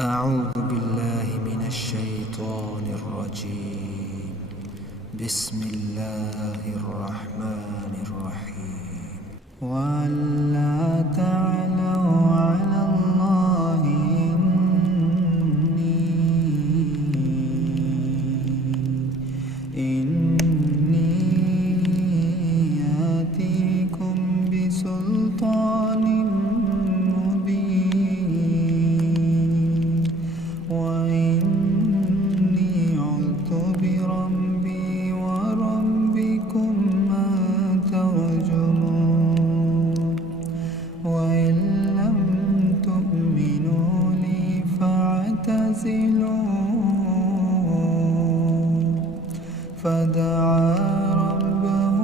أعوذ بالله من الشيطان الرجيم. بسم الله الرحمن الرحيم. وألا تعلوا على الله إني آتيكم بسلطان وإني عذت بربي وربكم أن ترجمون وإن لم تؤمنوا لي فاعتزلون فدعا ربه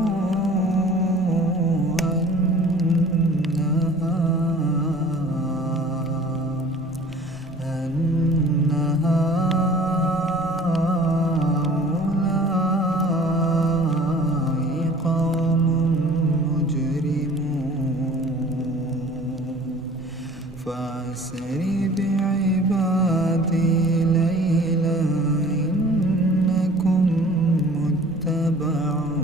أن هؤلاء قوم مجرمون فأسر بعبادي ليلا إنكم متبعون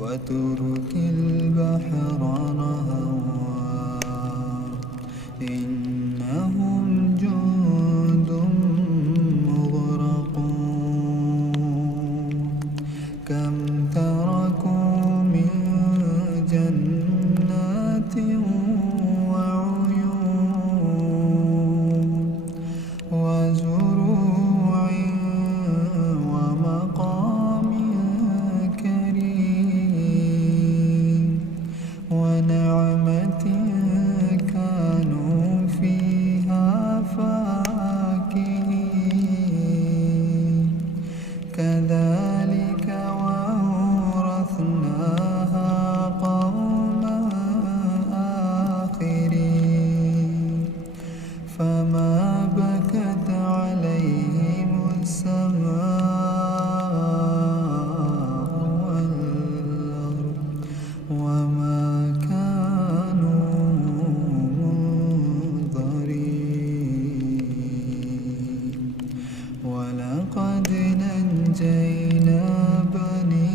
واترك البحر رهوا إنهم جند مغرقون كم تركوا من جنات وعيون وزروع ومقام كريم ونعمة كانوا فيها فاكهين كذلك وأورثناها قوما آخرين فما بكت عليهم السماء والأرض وما كانوا منظرين ولقد نجينا بني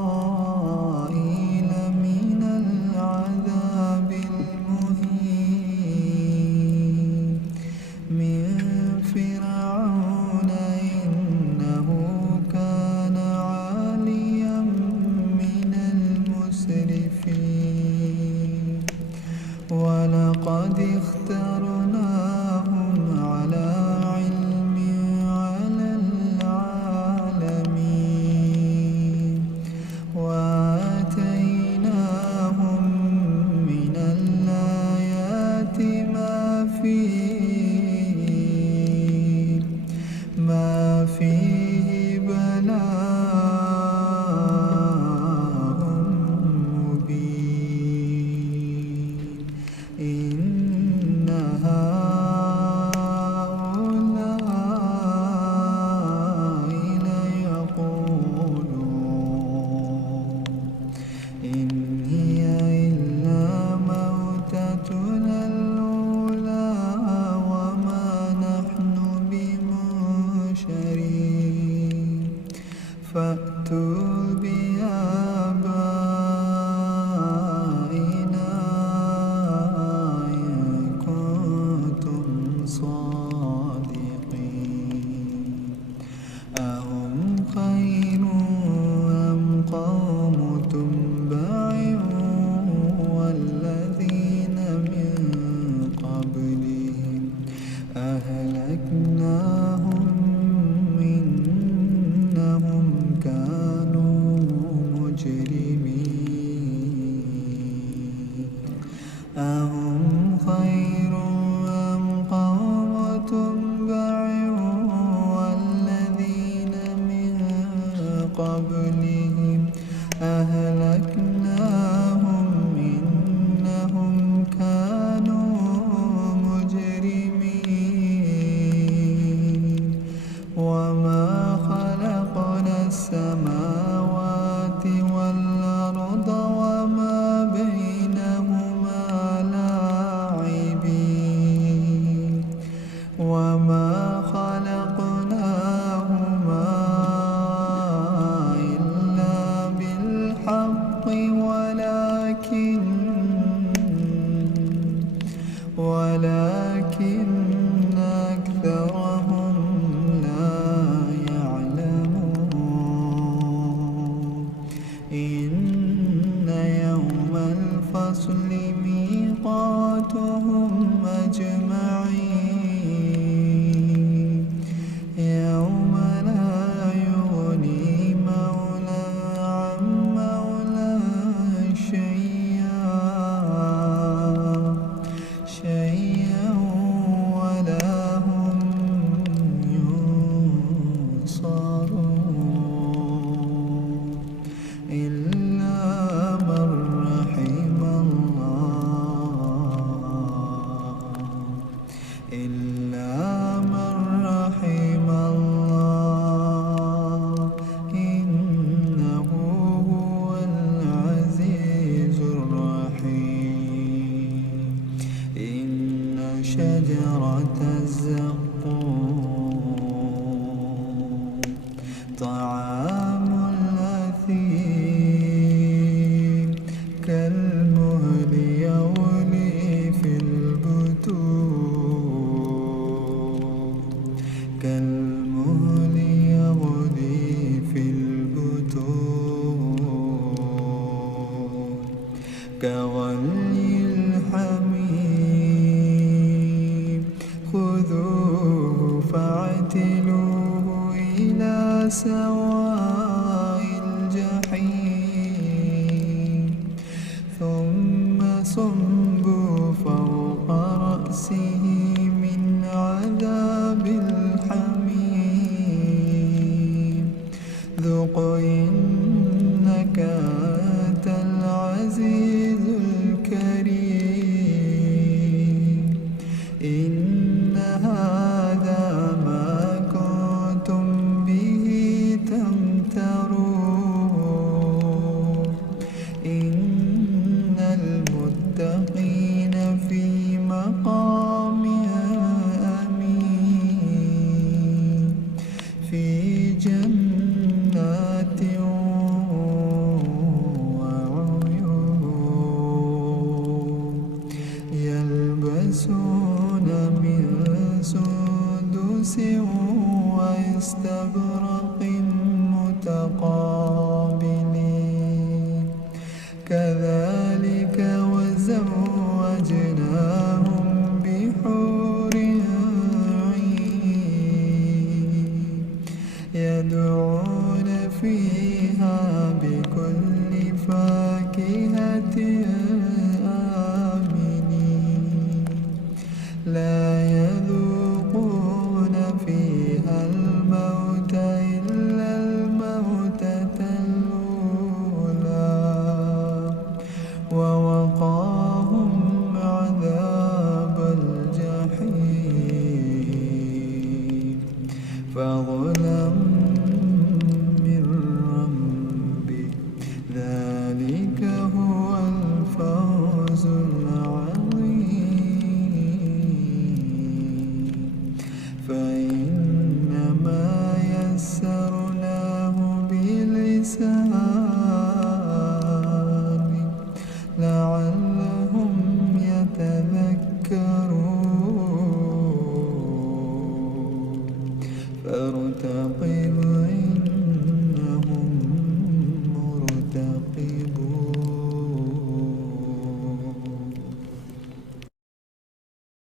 إسرائيل من العذاب المهين من فرعون إنه كان عاليا من المسرفين ولقد اخترناهم على علم على العالمين وآتيناهم من الآيات ما فيه بلاء مبين إن هؤلاء ليقولون إن هي إلا موتتنا الأولى وما نحن بمنشرين فأتوا بآبائنا إن كنتم صادقين أهم خير أم قوم تبع والذين من قبلهم أهلكناهم إنهم كانوا مجرمين أهم خير أم قوم تبع والذين من قبلهم أهلكناهم إنهم كانوا مجرمين وما خلقناهما إلا بالحق ولكن أكثرهم لا يعلمون إن يوم الفصل ميقاتهم أجمعين يوم لا يغني مولى عن مولى شيئا ولا هم ينصرون إلا من رحم الله إنه هو العزيز الرحيم إن شجرة الزقوم طعام الأثيم كالمهل يغلي في البطون كغلي الحميم خذوه فاعتلوه إلى سواء الجحيم ثم صبوا فوق رأسه من عذاب الحميم ذق إنك أنت العزيز الكريم إن هذا ما كنتم به تمترون إن المتقين في مقام أمين في جنات وعيون يلبسون من سندس واستبرق متقابلين كذلك وزوجناهم بحور عين يدعون فيها بكل فاكهة آمنين لا يذوقون فيها الموت إلا الموتة الأولى ووقاهم عذاب الجحيم فضلا من ربك ذلك هو الفوز العظيم فإنما يسرناه بلسانك لعلهم يتذكرون فارتقب